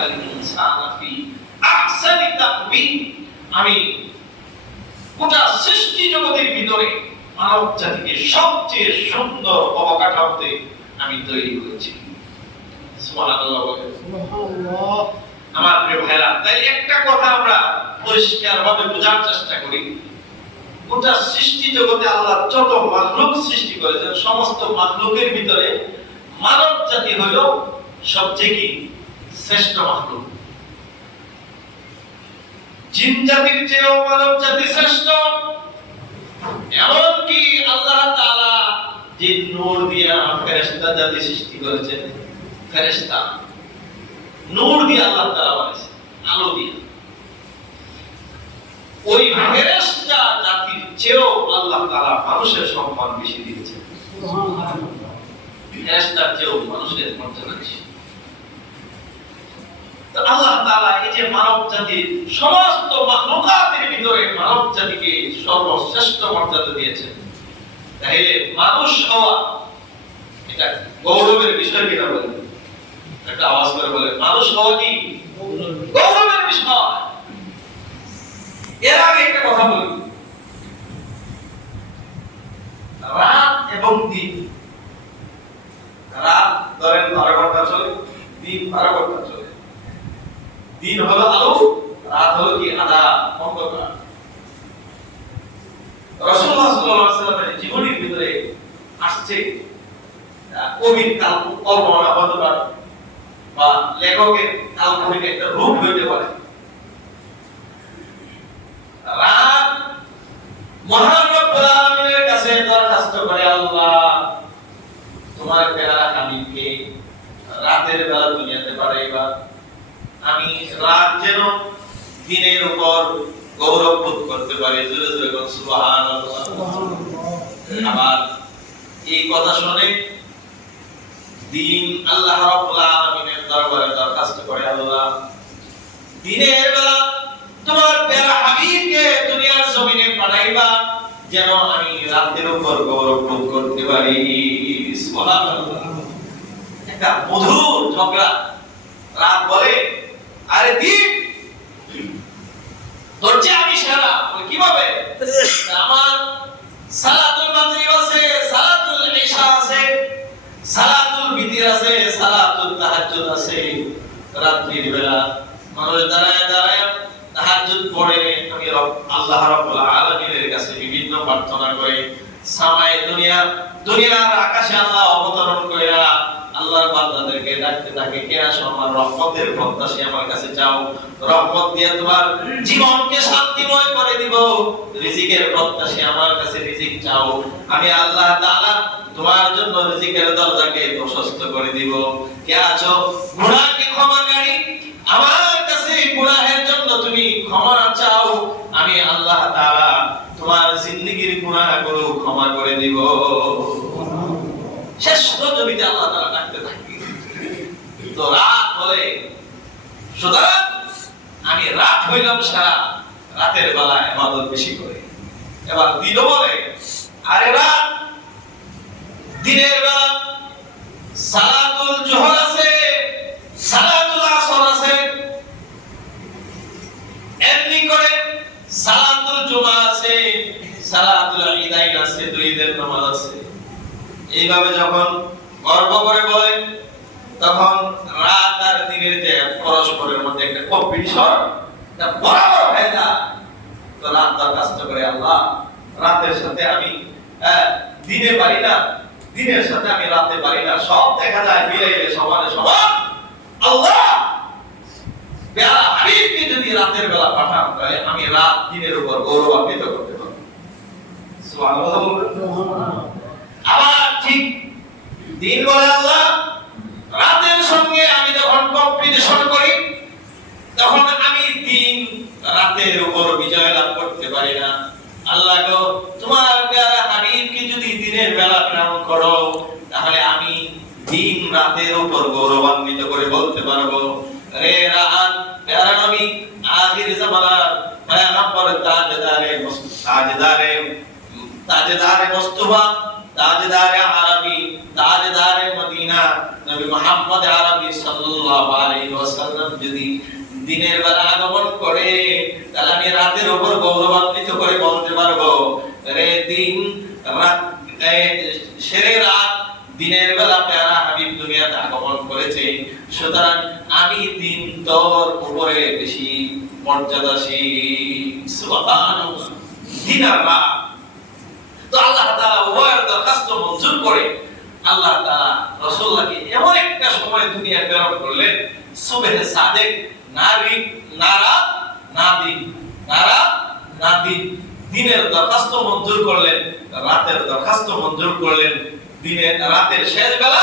খালাকাল ইনসানা ফি আহসানি তাকওয়িম, আমি গোটা সৃষ্টি জগতের ভিতরে মানব জাতিকে সবচেয়ে সুন্দর অবকাঠামোতে আমি তৈরি করেছি। সুবহানাল্লাহ বলেন। সুবহানাল্লাহ। আমার প্রিয় ভাইরা, তাই একটা কথা আমরা পরিষ্কারভাবে বোঝার চেষ্টা করি, গোটা সৃষ্টি জগতে আল্লাহ যত মাখলুক সৃষ্টি করেছেন, সমস্ত মাখলুকের ভিতরে মানব জাতি হলো সবচেয়ে কি শ্রেষ্ঠ মাখলুক। জিন জাতির চেয়েও মানব জাতি শ্রেষ্ঠ। এমনকি আল্লাহ তাআলা যে নূর দিয়া ফেরেশতা জাতি সৃষ্টি করেছেন, ফেরেশতা নূর দিয়ে আল্লাহ তাআলা বানাইছেন, আলো দিয়ে। ওই ফেরেশতা জাতির চেয়েও আল্লাহ তাআলা মানুষের সম্মান বেশি দিয়েছেন। সুবহানাল্লাহ। ফেরেশতার চেয়েও মানুষের মর্যাদা বেশি। তো আল্লাহ তাআলা এই যে মানব জাতির সমস্ত মাখলুকাতের ভিতরে মানব জাতিকে সর্বশ্রেষ্ঠ মর্যাদা দিয়েছেন, তাহলে মানুষ হওয়া এটা গৌরবের বিষয় কিনা বলেন? একটা আওয়াজ করে বলেন, মানুষ হওয়া কি গৌরবের বিষয়? এর আগে একটা কথা বলি, রাত এবং দিন, রাত ধরেন 12 ঘন্টা চলে, দিন 12 ঘন্টা চলে। দিন হলো আলো, রাত হলো কি আধা অন্ধকার। রাসূলুল্লাহ সাল্লাল্লাহু আলাইহি ওয়াসাল্লামের জীবনের ভিতরে আসছে কবির কল্পনা হতে পারে বা লেখকের কাল্পনিক একটা রূপ হইতে পারে। রাত মহান রব্বুল আলামিনের কাছে দরখাস্ত করে, আল্লাহ তোমার প্যারা হাবিবকে রাতের বেলা দুনিয়াতে পাঠাইবা, আমি রাত যেন দিনের উপর গৌরব বোধ করতে পারি। জোরে জোরে বলুন সুবহানাল্লাহ। আবার এই কথা শুনে দিন আল্লাহ রাব্বুল আলামিনের দরবারে দরখাস্ত করে, আল্লাহ দিনের বেলা তোমার প্যারা হাবিবকে দুনিয়ার জমিনে পাঠাইবা যেন আমি রাতের উপর গৌরব বোধ করতে পারি। সুবহানাল্লাহ। একটা মধুর ঝগড়া। রাত বলে, আরে দিন তোর চেয়ে আমি সেরা। কিভাবে? আমার সালাতুল মাগরিব আছে, সালাতুল ইশা আছে, সালাতুল বিতির আছে, সালাতুল তাহাজ্জুদ আছে। রাতের বেলা মানুষ দাঁড়ায় দাঁড়ায় তাহাজ্জুদ পড়ে, আমি আল্লাহ রাব্বুল আলামিনের কাছে বিভিন্ন প্রার্থনা করে। সামায়ে দুনিয়ার আকাশে আল্লাহ অবতরণ কইরা আল্লাহর বান্দাদেরকে ডাকতে থাকে, কে আসো আমার রহমতের প্রত্যাশী আমার কাছে চাও, রহমত দিয়ে তোমার জীবনকে শান্তিময় করে দিব, রিজিকের প্রত্যাশী আমার কাছে রিজিক চাও, আমি আল্লাহ তাআলা তোমার জন্য রিজিকের দরজাকে প্রশস্ত করে দিব। কে আছো গুনাহকে ক্ষমাকারী, আমার কাছে গুনাহের জন্য তুমি ক্ষমা চাও, আমি আল্লাহ তাআলা তোমার জিন্দেগীর গুনাহগুলো ক্ষমা করে দিব। শেষ জমিতে আল্লাহ তাআলা ডাকতে থাকে। তো রাত বলে, সুতরাং আমি রাত হইলাম সারা, রাতের বেলা ইবাদত বেশি করে। এবার দিন বলে, আরে রাত দিনের বেলা সালাতুল জোহর আছে, সালাতুল আসর আছে, এমনি করে সালাতুল জুমা আছে, সালাতুল ঈদাইন আছে, দুই ঈদের নামাজ আছে। এইভাবে যখন গর্ব করে বলে, তখন রাত আর দিনের যে পরস্পরের মধ্যে একটা কম্পিটিশন, এটা বরাবর হয়ে যায়। তো রাত দরখাস্ত করে, আল্লাহ রাতের সাথে আমি দিনে পারি না, দিনের সাথে আমি রাতে পারি না, সব দেখা যায় মিলাইলে সমানে সমান। আল্লাহ প্যারা হাবিবকে যদি রাতের বেলা পাঠান, তাহলে আমি রাত দিনের উপর গৌরবান্বিত করতে পারবো। সুবহানাল্লাহ। আবার ঠিক দিন বলে, আল্লাহ রাতের সঙ্গে আমি যখন কম্পিটিশন করি, তখন আমি দিন রাতের উপর বিজয় লাভ করতে পারি না। আল্লাহ গো, তোমার প্যারা হাবিবকে যদি দিনের বেলা প্রেরণ করো, তাহলে আমি দিন রাতের উপর গৌরবান্বিত করে বলতে পারবো, রে রাত প্যারা নবী আখির জামানার পয়গম্বর তাজদারে মুস্তাফা তাজদারে আরবি, তাজদারে মদিনা নবী মুহাম্মদ আরবি সাল্লাল্লাহু আলাইহি ওয়াসাল্লাম যদি দিনের বেলা আগমন করে, তাহলে আমি রাতের উপর গৌরবান্বিত করে বলতে পারবো, রে দিন রাত সেরে রাত দিনের বেলা প্যারা হাবিব দুনিয়াতে আগমন করেছে, সুতরাং আমি দিন তোর উপরে বেশি মর্যাদাশীল। সুবহানাল্লাহ। দিন আর রাত। তো আল্লাহ তাআলা উভয়ের দরখাস্ত মঞ্জুর করে আল্লাহ তাআলা রাসূলুল্লাহকে এমন একটা সময় দুনিয়ায় প্রেরণ করলেন, সুবহে সাদেক, দিনের দরখাস্ত মঞ্জুর করলেন, রাতের দরখাস্ত মঞ্জুর করলেন, দিনের রাতের শেষ বেলা,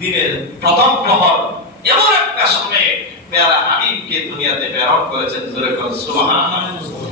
দিনের প্রথম প্রহর, এমন একটা সময়ে প্যারা হাবিবকে দুনিয়াতে প্রেরণ করেছেন। জোরে বলুন সুবহানাল্লাহ।